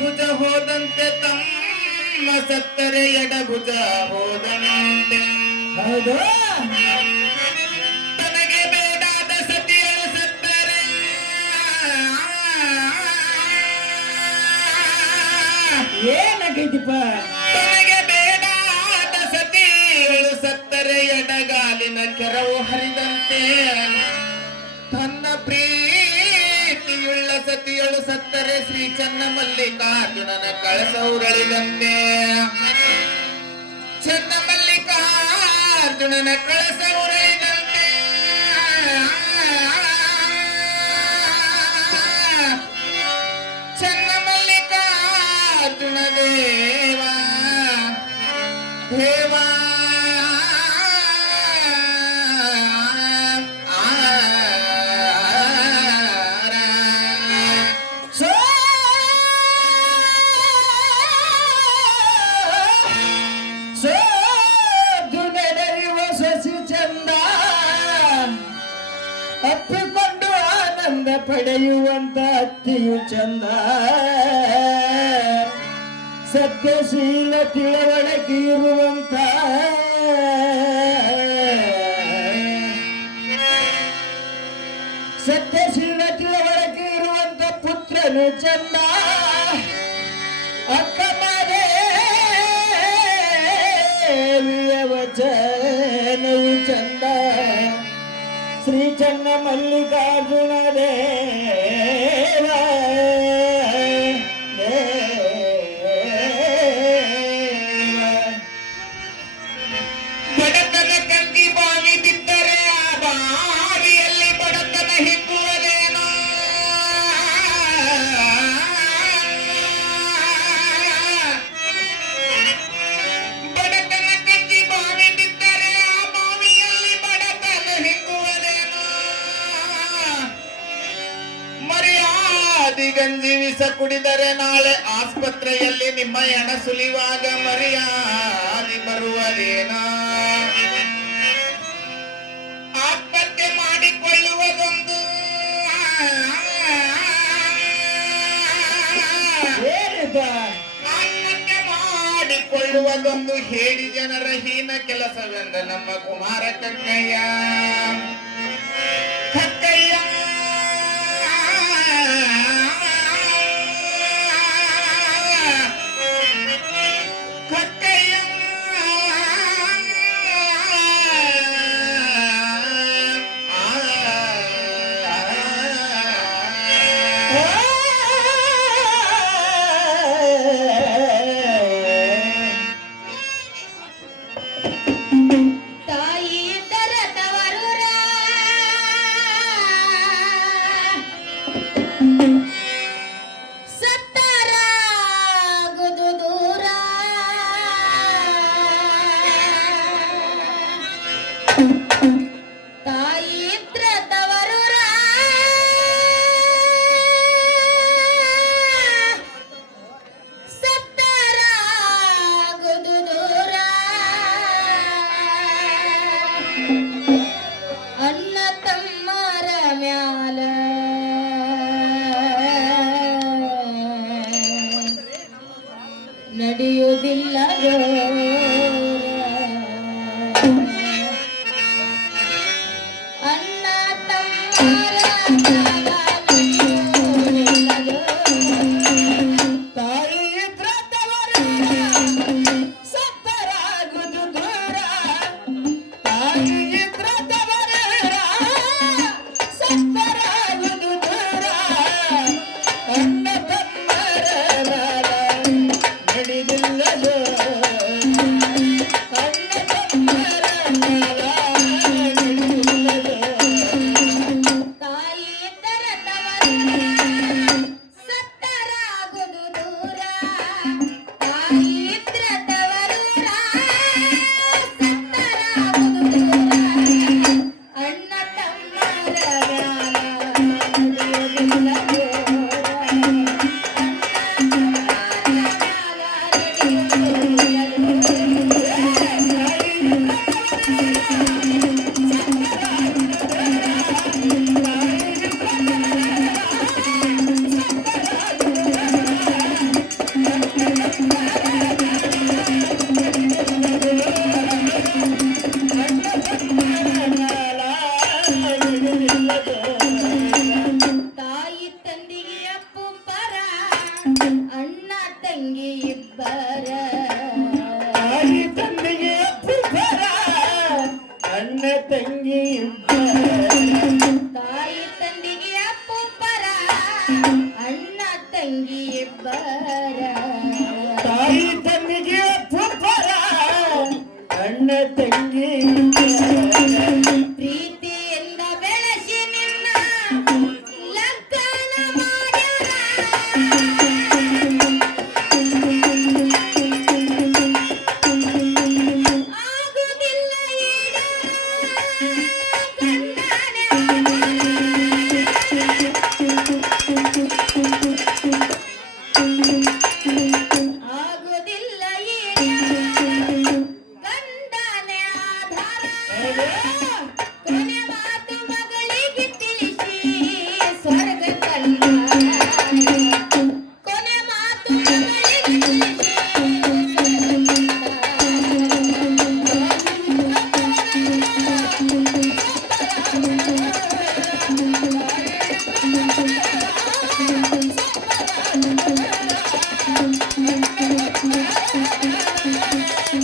ಬಲಭುಜ ಹೋದಂತೆ ತಮ್ಮ ಸತ್ತರೆ ಎಡಭುಜ ಹೋದನಂತೆ. ಹೌದು. ತನಗೆ ಬೇಡಾದ ಸತಿಯಳು ಸತ್ತರೆ. ಏನಾಗೈತಿಪ್ಪ? ತನಗೆ ಬೇಡಾದ ಸತಿಯಳು ಸತ್ತರೆ ಎಡಗಾಲಿನ ಕೆರವು ಹರಿದಂತೆ. ತನ್ನ ಪ್ರೀತಿಯುಳ್ಳ ಸತಿಯಳು ಸತ್ತರೆ ಶ್ರೀ ಚನ್ನ ಮಲ್ಲಿಕಾರ್ಜುನನ ಕಳಸ ಉರಳಿದಂತೆ ಚನ್ನ ಮಲ್ಲಿಕಾರ್ಜುನನ ಕಳಸ ಉರಳಿದಂತೆ ಚನ್ನ ಮಲ್ಲಿಕಾರ್ಜುನ ದೇವಾ, ದೇವ. ಪಡೆಯುವಂತ ಅತ್ತಿಯು ಚಂದ. ಸತ್ಯಶೀಲ ತಿಳುವಳಿಕೆ ಇರುವಂತ. ಸತ್ಯಶೀಲ ತಿಳುವಳಿಕೆ ಇರುವಂತ ಪುತ್ರನು ಚಂದ. ಅಕ್ಕ ವಚನವು ಚಂದ. ಶ್ರೀ ಚನ್ನ ಮಲ್ಲಿಕಾರ್ಜುನ ಕುಡಿದರೆ ನಾಳೆ ಆಸ್ಪತ್ರೆಯಲ್ಲಿ ನಿಮ್ಮ ಎಣ ಸುಲಿವಾಗ ಮರಿಯಾದಿ ಬರುವುದೇನ? ಆತ್ಮಹತ್ಯೆ ಮಾಡಿಕೊಳ್ಳುವುದೊಂದು? ಆತ್ಮಹತ್ಯೆ ಮಾಡಿಕೊಳ್ಳುವುದೊಂದು ಹೇಳಿ ಜನರ ಹೀನ ಕೆಲಸವೆಂದ ನಮ್ಮ ಕುಮಾರ ಕಕ್ಕಯ್ಯ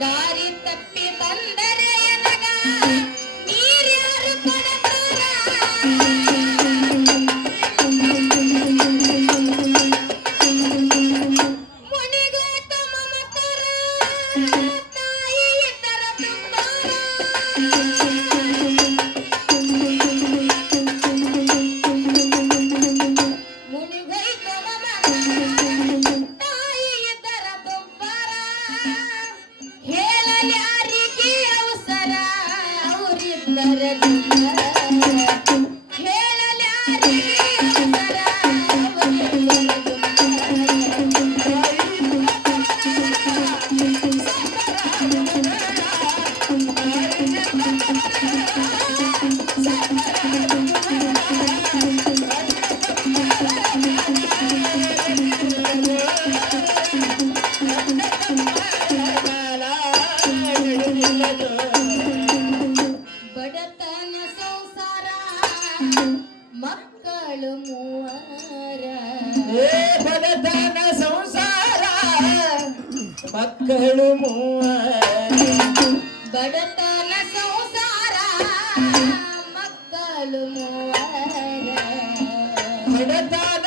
ദാരി തപ്പി തന്ത ಧನ ಸಂಸಾರ ಮಕ್ಕಳು ಬಡತನ ಸಂಸಾರ ಮಕ್ಕಳು ಬಡತನ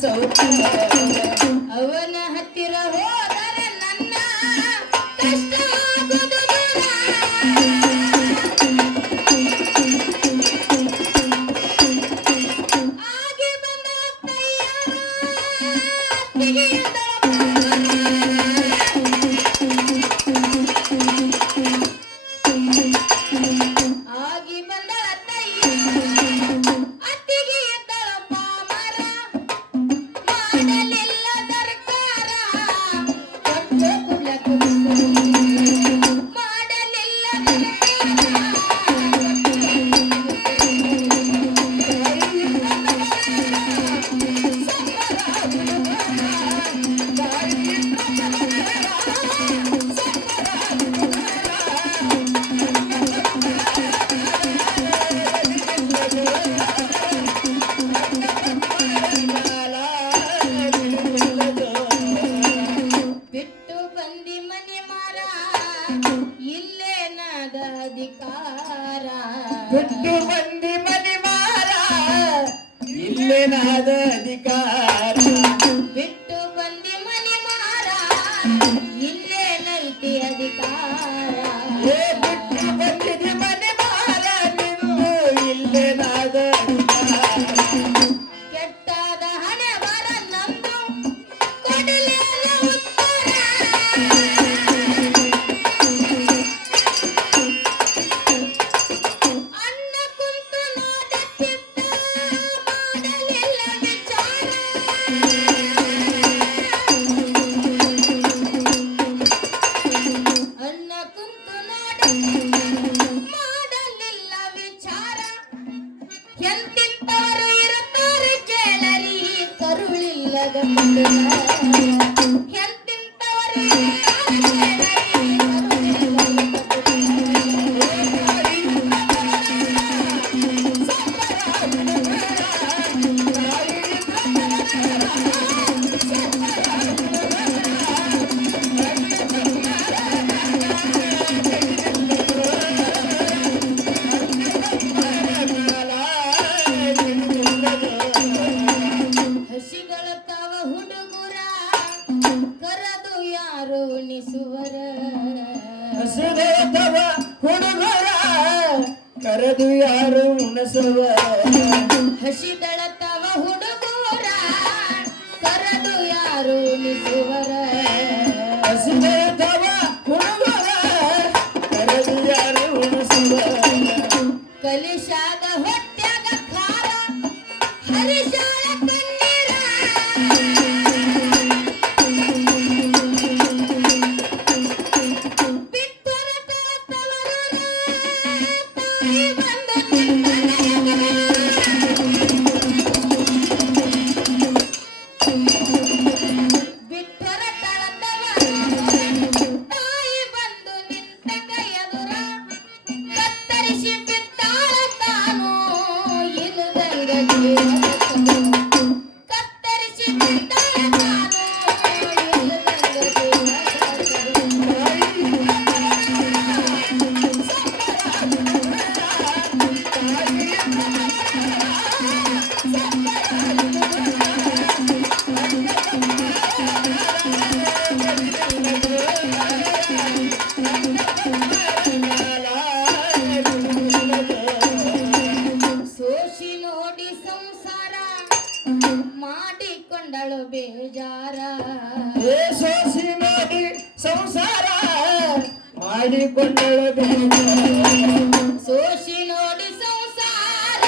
走。ನ್ಯಾಯದ ಅಧಿಕಾರ. ದುಡ್ಡು ಮಂದಿ ಮನೆ ಮಾರ. ಇಲ್ಲೇನಾದ Yeah. ಕಂಡಳು ಬೇಜಾರ. ಸೋಸಿ ನೋಡಿ ಸಂಸಾರ ಮಾಡಿಕೊಂಡಳು ಬೇಜಾರ. ಸೋಸಿ ನೋಡಿ ಸಂಸಾರ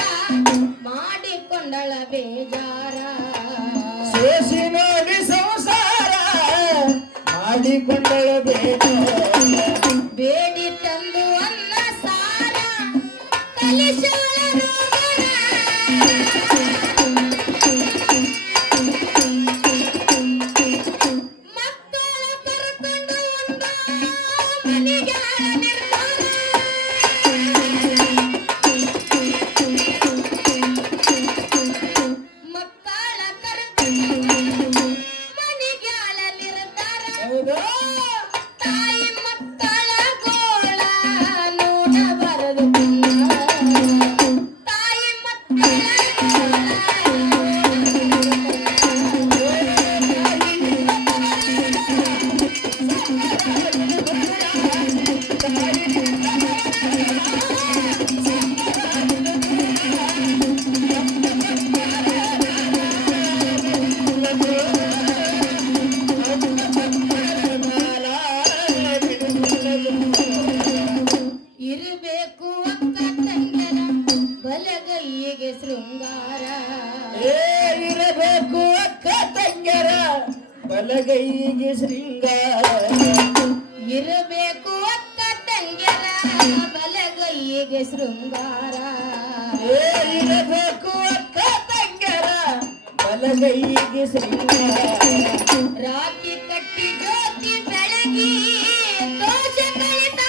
ಮಾಡಿಕೊಂಡಳ ಬೇಜಾರ. ಸೋಸಿ ನೋಡಿ ಸಂಸಾರ ಮಾಡಿಕೊಂಡಳು ಬೇಜಾರ. Ni ni ni ni ni ni Yeah. ಬಲಗೈಗೆ Shri ರಾಗಿ ಕಟ್ಟಿ ಜ್ಯೋತಿ ಬೆಳಗಿ ದೋಷ ಕಲಿತ